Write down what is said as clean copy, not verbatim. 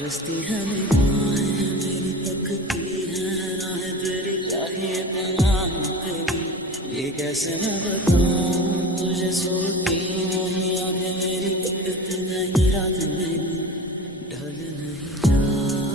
रस्ती है निगाहें मेरी तकती है राहें तेरी चाहिए तनाम तेरी ये कैसे मैं बताऊं तुझे सोती नहीं आंखें मेरी तकती नहीं रात मेरी ढल नहीं जा